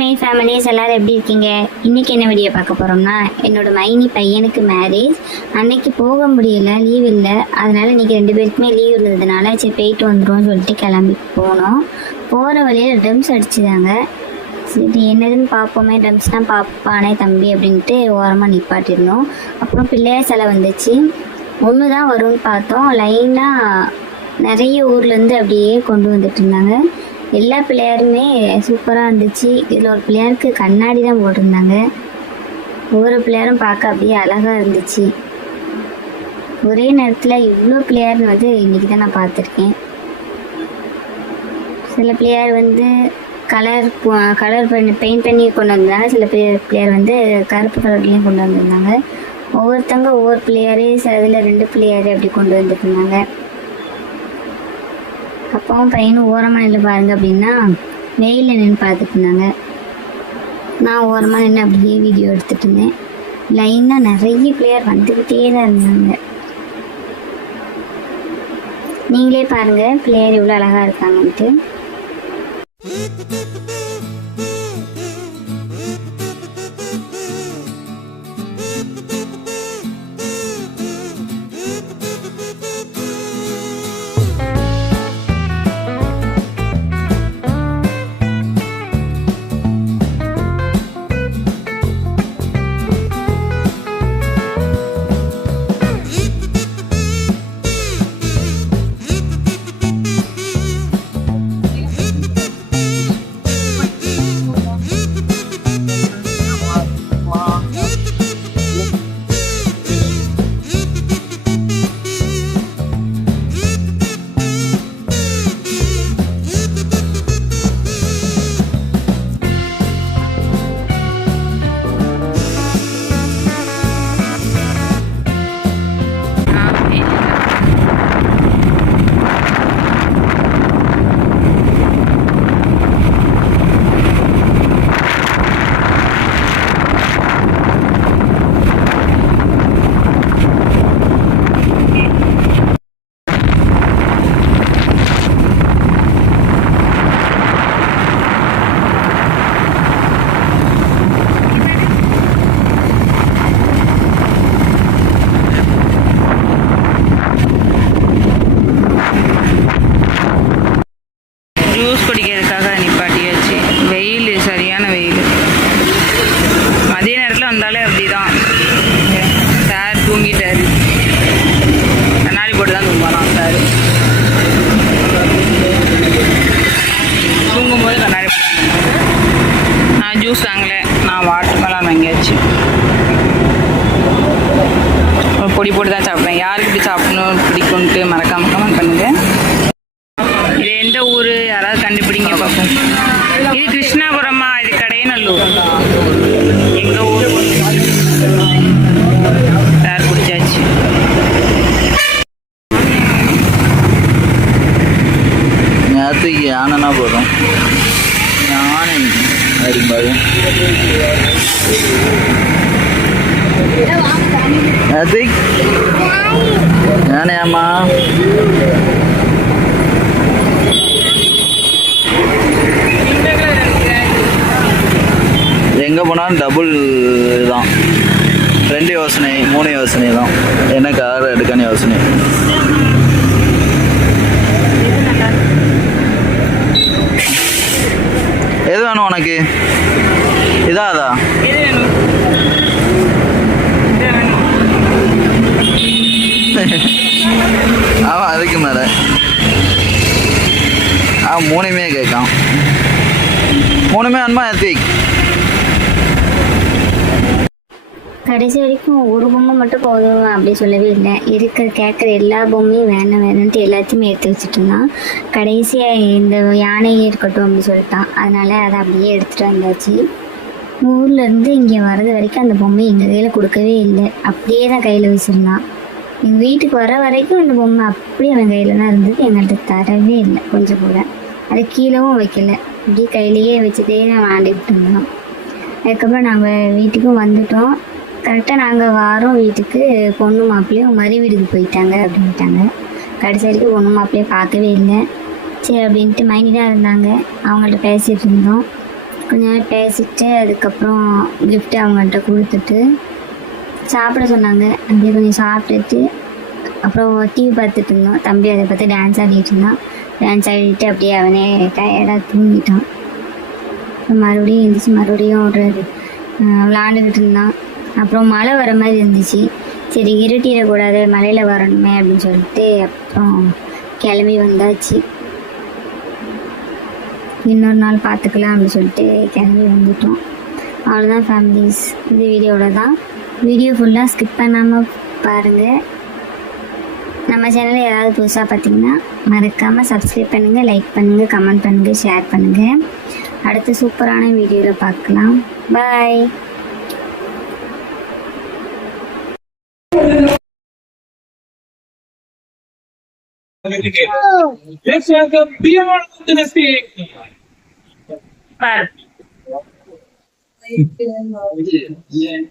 Families எல்லாரும் எப்படி இருக்கீங்க? இன்னைக்கு என்ன வீடியோ பார்க்க போறோம்னா என்னோட மைனி பையனுக்கு மேரேஜ் அன்னைக்கு போக முடியல லீவ் இல்லை. அதனால இன்னைக்கு ரெண்டு பேருக்குமே லீவ் இருந்ததுனால சரி போயிட்டு வந்துடும் சொல்லிட்டு கிளம்பி போனோம். போகிற வழியில் ட்ரம்ஸ் அடிச்சுதாங்க சரி என்னதுன்னு பார்ப்போமே. ட்ரம்ஸ் தான் பார்ப்பானே தம்பி அப்படின்ட்டு ஓரமாக நிப்பாட்டிருந்தோம் அப்புறம் பிள்ளையார் சிலை வந்துச்சு. ஒன்று தான் வரும்னு பார்த்தோம். லைனாக நிறைய ஊர்லேருந்து அப்படியே கொண்டு வந்துட்டு இருந்தாங்க. எல்லா பிள்ளையாருமே சூப்பராக இருந்துச்சு. இதில் ஒரு பிள்ளையாருக்கு கண்ணாடி தான் போட்டிருந்தாங்க. ஒவ்வொரு பிள்ளையாரும் பார்க்க அப்படியே அழகாக இருந்துச்சு. ஒரே நேரத்தில் இவ்வளோ பிள்ளையார்னு வந்து இன்றைக்கி தான் நான் பார்த்துருக்கேன். சில பிள்ளையார் வந்து கலர் கலர் பண்ணி பெயிண்ட் பண்ணி கொண்டு வந்தாங்க சில பிள்ளையார் பிள்ளையார் வந்து கருப்பு கலர்லேயும் கொண்டு வந்திருந்தாங்க. ஒவ்வொருத்தவங்க ஒவ்வொரு பிள்ளையாரு சில இதில் ரெண்டு பிள்ளையாரு அப்படி கொண்டு வந்துருந்தாங்க அப்பாவும் பையனும் ஓரமாக நின்று பாருங்க அப்படின்னா வெயிலில் நின்று பார்த்துட்டு இருந்தாங்க. நான் ஓரமாக நின்று அப்படியே வீடியோ எடுத்துட்டு இருந்தேன். லைனாக நிறைய பிளேயர் வந்துக்கிட்டே தான் இருந்தாங்க. நீங்களே பாருங்கள் பிளேயர் இவ்வளோ அழகாக இருக்காங்கன்ட்டு. மதிய நேரத்தில் வந்தாலே அப்படிதான். சார் தூங்கிட்டாரு. கண்ணாடி போட்டு தான் தூங்கலாம் சார். தூங்கும்போது கண்ணாடி நான் ஜூஸ் வாங்கல. நான் வாட்டர் மெலான் வாங்கியாச்சு. பொடி போட்டு தான் சாப்பிடுவேன். யாருக்கு இப்படி சாப்பிடணும் பிடிக்கும்ட்டு மறக்காம கமெண்ட் பண்ணுங்க. இது எந்த ஊர்? யாராவது கண்டுபிடிங்க பார்ப்போம் இது கிருஷ்ணாபுரமா? இது கடையநல்லூர். யானைனா போதும். யானை அரும்பாரு நேரத்துக்கு யானையாம்மா எங்கே போனாலும் டபுள் தான் ரெண்டு யோசனை மூணு யோசனை தான் என்ன கார் எடுக்கணும் யோசனை எது வேணும் உனக்கு இதா அதா இது வேணும் இது வேணும் அவன் அதுக்கு மேலே. அவன் மூணுமே கேட்கான். மூணுமே அன்பா எத்திக். கடைசி வரைக்கும் ஒரு பொம்மை மட்டும் போதும் அப்படி சொல்லவே இல்லை. இருக்கிற கேட்குற எல்லா பொம்மையும் வேணும் வேணும்ட்டு எல்லாத்தையுமே எடுத்து வச்சுட்டு இருந்தான். கடைசியாக இந்த யானையே இருக்கட்டும் அப்படின்னு சொல்லிட்டான். அதனால் அதை அப்படியே எடுத்துகிட்டு வந்தாச்சு. ஊர்லேருந்து இங்கே வர்றது வரைக்கும் அந்த பொம்மை எங்கள் கையில் கொடுக்கவே இல்லை. அப்படியே தான் கையில் வச்சுருந்தான். எங்கள் வீட்டுக்கு வர வரைக்கும் அந்த பொம்மை அப்படியே அவன் கையில் தான் இருந்தது. எங்கள்கிட்ட தரவே இல்லை கொஞ்சம் கூட. அது கீழவும் வைக்கல. அப்படியே கையிலேயே வச்சுட்டே தான் விளாண்டுக்கிட்டு இருந்தோம். அதுக்கப்புறம் நாங்கள் வீட்டுக்கும் வந்துட்டோம். கரெக்டாக நாங்கள் வாரோம் வீட்டுக்கு. பொண்ணு மாப்பிள்ளையும் மறு வீட்டுக்கு போயிட்டாங்க அப்படின்ட்டாங்க. கடைசி வரைக்கும் பொண்ணு மாப்பிள்ளையை பார்க்கவே இல்லை. சரி அப்படின்ட்டு மைனி தான் இருந்தாங்க. அவங்கள்ட்ட பேசிகிட்டு இருந்தோம். கொஞ்ச நேரம் பேசிட்டு அதுக்கப்புறம் கிஃப்ட்டு அவங்கள்ட்ட கொடுத்துட்டு சாப்பிட சொன்னாங்க. அப்படியே கொஞ்சம் சாப்பிட்டுட்டு அப்புறம் டிவி பார்த்துட்டு இருந்தோம். தம்பி அதை பார்த்து டான்ஸ் ஆடிட்டு இருந்தான். டான்ஸ் ஆடிட்டு அப்படியே அவனே டயர்டாக தூங்கிட்டான். மறுபடியும் எழுந்திரிச்சு மறுபடியும் ஒரு விளாண்டுக்கிட்டு இருந்தான். அப்புறம் மழை வர மாதிரி இருந்துச்சு. சரி இருட்டிடக்கூடாது மழையில் வரணுமே அப்படின்னு சொல்லிட்டு அப்புறம் கிளம்பி வந்தாச்சு. இன்னொரு நாள் பார்த்துக்கலாம் அப்படின்னு சொல்லிட்டு கிளம்பி வந்துட்டோம். அவ்வளோதான் ஃபேமிலிஸ் இந்த வீடியோவில் தான் வீடியோ ஃபுல்லாக ஸ்கிப் பண்ணாமல் பாருங்கள் நம்ம சேனலில் யாராவது புதுசாக பார்த்தீங்கன்னா மறக்காமல் சப்ஸ்கிரைப் பண்ணுங்கள் லைக் பண்ணுங்கள் கமெண்ட் பண்ணுங்கள் ஷேர் பண்ணுங்கள் அடுத்து சூப்பரான வீடியோவில் பார்க்கலாம் பாய் Esse 今天。